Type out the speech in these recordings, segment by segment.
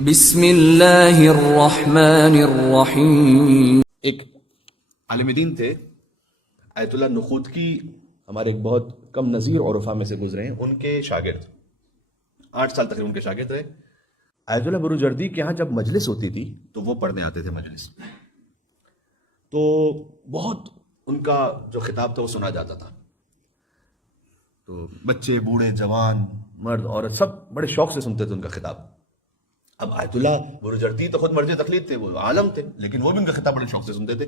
بسم اللہ الرحمن الرحیم۔ ایک عالم دین تھے آیت اللہ نخوتکی، ہمارے ایک بہت کم نظیر عرفا میں سے گزرے ہیں، ان کے شاگرد 8 سال تقریباً ان کے شاگرد رہے۔ آیت اللہ بروجردی کے ہاں جب مجلس ہوتی تھی تو وہ پڑھنے آتے تھے مجلس، تو بہت ان کا جو خطاب تھا وہ سنا جاتا تھا، تو بچے بوڑھے جوان مرد عورت سب بڑے شوق سے سنتے تھے ان کا خطاب۔ اب آیت اللہ بروجردی تو خود مرجع تقلید تھے، وہ عالم تھے، لیکن وہ بھی ان کا خطاب بڑے شوق سے سنتے تھے۔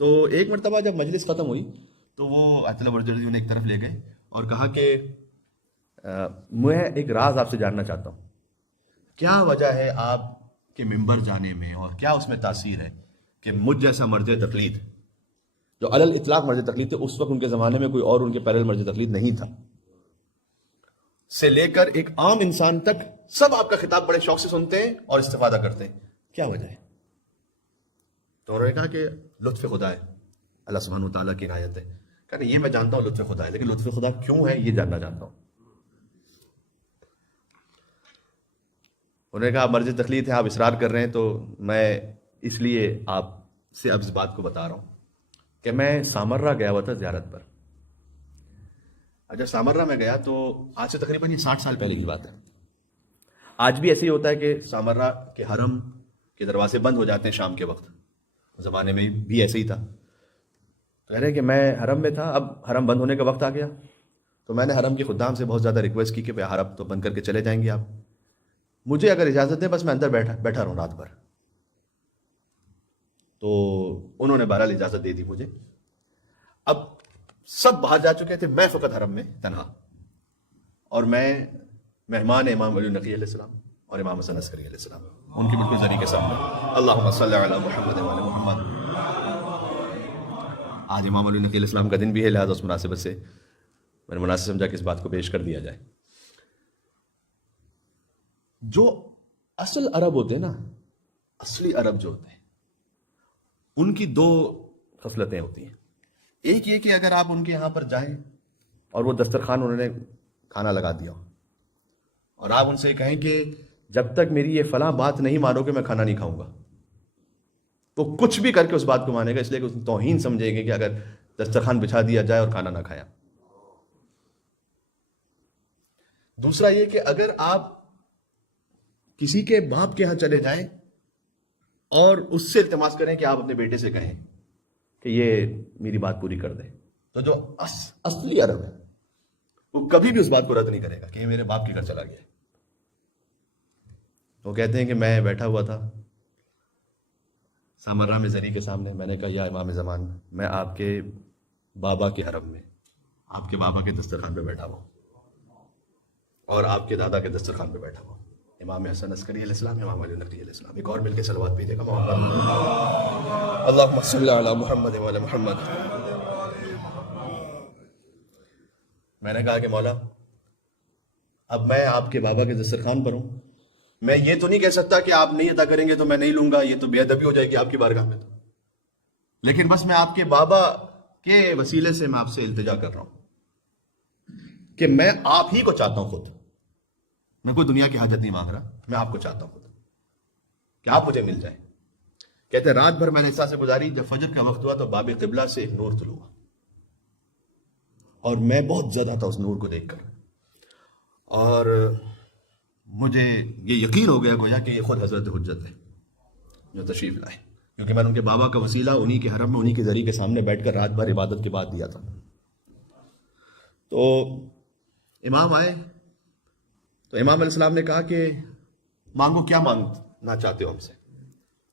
تو ایک مرتبہ جب مجلس ختم ہوئی تو وہ آیت اللہ بروجردی انہیں ایک طرف لے گئے اور کہا کہ میں ایک راز آپ سے جاننا چاہتا ہوں، کیا وجہ ہے آپ کے ممبر جانے میں اور کیا اس میں تاثیر ہے کہ مجھ جیسا مرجع تقلید جو علی الاطلاق مرجع تقلید تھے، اس وقت ان کے زمانے میں کوئی اور ان کے پیرل مرجع تقلید نہیں تھا، سے لے کر ایک عام انسان تک سب آپ کا خطاب بڑے شوق سے سنتے ہیں اور استفادہ کرتے ہیں، کیا وجہ ہے؟ تو انہوں نے کہا کہ لطف خدا ہے، اللہ سبحانہ و تعالیٰ کی عنایت ہے۔ کہا کہ یہ میں جانتا ہوں لطف خدا ہے، لیکن لطف خدا کیوں ہے یہ جاننا چاہتا ہوں۔ انہوں نے کہا آپ مرجع تقلید ہیں، آپ اصرار کر رہے ہیں، تو میں اس لیے آپ سے اب اس بات کو بتا رہا ہوں کہ میں سامرہ گیا ہوا تھا زیارت پر۔ جب سامرہ میں گیا تو آج سے تقریباً یہ 60 سال پہلے کی بات ہے۔ آج بھی ایسے ہی ہوتا ہے کہ سامرہ کے حرم کے دروازے بند ہو جاتے ہیں شام کے وقت، زمانے میں بھی ایسے ہی تھا۔ کہہ رہے کہ میں حرم میں تھا، اب حرم بند ہونے کا وقت آ گیا، تو میں نے حرم کے خدام سے بہت زیادہ ریکویسٹ کی کہ بھئی حرم تو بند کر کے چلے جائیں گے آپ، مجھے اگر اجازت دیں بس میں اندر بیٹھا رہوں رات بھر۔ تو انہوں نے بہرحال اجازت دے دی مجھے۔ اب سب باہر جا چکے تھے، میں فقط حرم میں تنہا، اور میں مہمان امام علی نقی علیہ السلام اور امام حسن عسکری علیہ السلام، ان کی بالکل زری کے سامنے۔ اللہم صلی علی محمد وعلی محمد۔ آج امام علی نقی علیہ السلام کا دن بھی ہے، لہذا اس مناسبت سے میں نے مناسب سمجھا کہ اس بات کو پیش کر دیا جائے۔ جو اصل عرب ہوتے ہیں نا، اصلی عرب جو ہوتے ہیں، ان کی 2 خصلتیں ہوتی ہیں۔ ایک یہ کہ اگر آپ ان کے یہاں پر جائیں اور وہ دسترخوان انہوں نے کھانا لگا دیا اور آپ ان سے کہیں کہ جب تک میری یہ فلاں بات نہیں مانو گے میں کھانا نہیں کھاؤں گا، تو کچھ بھی کر کے اس بات کو مانے گا، اس لیے کہ اس توہین سمجھے گے کہ اگر دسترخوان بچھا دیا جائے اور کھانا نہ کھایا۔ دوسرا یہ کہ اگر آپ کسی کے باپ کے ہاں چلے جائیں اور اس سے التماس کریں کہ آپ اپنے بیٹے سے کہیں کہ یہ میری بات پوری کر دے، تو جو اصلی عرب ہے وہ کبھی بھی اس بات کو رد نہیں کرے گا کہ یہ میرے باپ کے گھر چلا گیا۔ وہ کہتے ہیں کہ میں بیٹھا ہوا تھا سامرہ میں زری کے سامنے، میں نے کہا یا امام زمان، میں آپ کے بابا کے حرم میں آپ کے بابا کے دسترخوان پہ بیٹھا ہوا اور آپ کے دادا کے دسترخوان پہ بیٹھا ہوا، امام حسن عسکری علیہ السلام، امام علی نقی علیہ السلام۔ ایک اور مل کے صلوات بھی دیکھا، اللہم صلی علی محمد وعلی محمد۔ میں نے کہا کہ مولا اب میں آپ کے بابا کے دسترخوان پر ہوں، میں یہ تو نہیں کہہ سکتا کہ آپ نہیں عطا کریں گے تو میں نہیں لوں گا، یہ تو بے ادبی ہو جائے گی آپ کی بارگاہ میں، تو لیکن بس میں آپ کے بابا کے وسیلے سے میں آپ سے التجا کر رہا ہوں کہ میں آپ ہی کو چاہتا ہوں، خود میں کوئی دنیا کی حاجت نہیں مانگ رہا، میں آپ کو چاہتا ہوں خود کہ آپ مجھے مل جائیں۔ کہتے ہیں رات بھر میں نے اس طرح سے گزاری، جب فجر کا وقت ہوا تو باب قبلہ سے ایک نور طلوع ہوا اور میں بہت زیادہ تھا اس نور کو دیکھ کر، اور مجھے یہ یقین ہو گیا گویا کہ یہ خود حضرت حجت ہے جو تشریف لائے، کیونکہ میں نے ان کے بابا کا وسیلہ انہی کے حرم میں انہی کے ذریعے کے سامنے بیٹھ کر رات بھر عبادت کے بعد دیا تھا۔ تو امام آئے تو امام علیہ السلام نے کہا کہ مانگو، کیا مانگنا چاہتے ہو ہم سے؟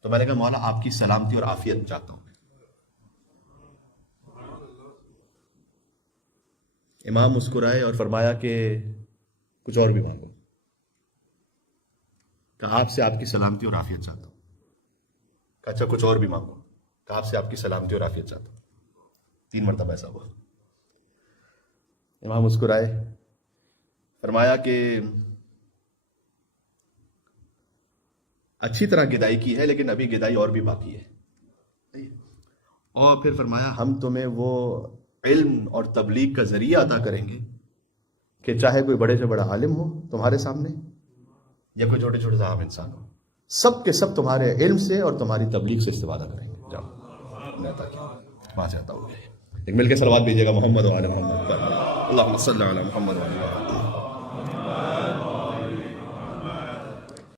تو میں نے کہا مولا آپ کی سلامتی اور عافیت چاہتا ہوں۔ امام مسکرائے اور فرمایا کہ کچھ اور بھی مانگو۔ کہا آپ سے آپ کی سلامتی اور عافیت چاہتا ہوں۔ کہا اچھا کچھ اور بھی مانگو۔ کہا آپ سے آپ کی سلامتی اور عافیت چاہتا ہوں۔ 3 مرتبہ ایسا ہوا۔ امام مسکرائے، فرمایا کہ اچھی طرح گدائی کی ہے لیکن ابھی گدائی اور بھی باقی ہے، اور پھر فرمایا ہم تمہیں وہ علم اور تبلیغ کا ذریعہ عطا کریں گے کہ چاہے کوئی بڑے سے بڑا عالم ہو تمہارے سامنے، یا کوئی چھوٹے چھوٹے سے عام انسان ہو، سب کے سب تمہارے علم سے اور تمہاری تبلیغ سے استفادہ کریں گے. جاؤ میں عطا کیا وہاں سے آتا ہوں. ایک مل کے صلوات بھیجیے گا محمد و علی محمد. اللہم صلی علی محمد و علی محمد.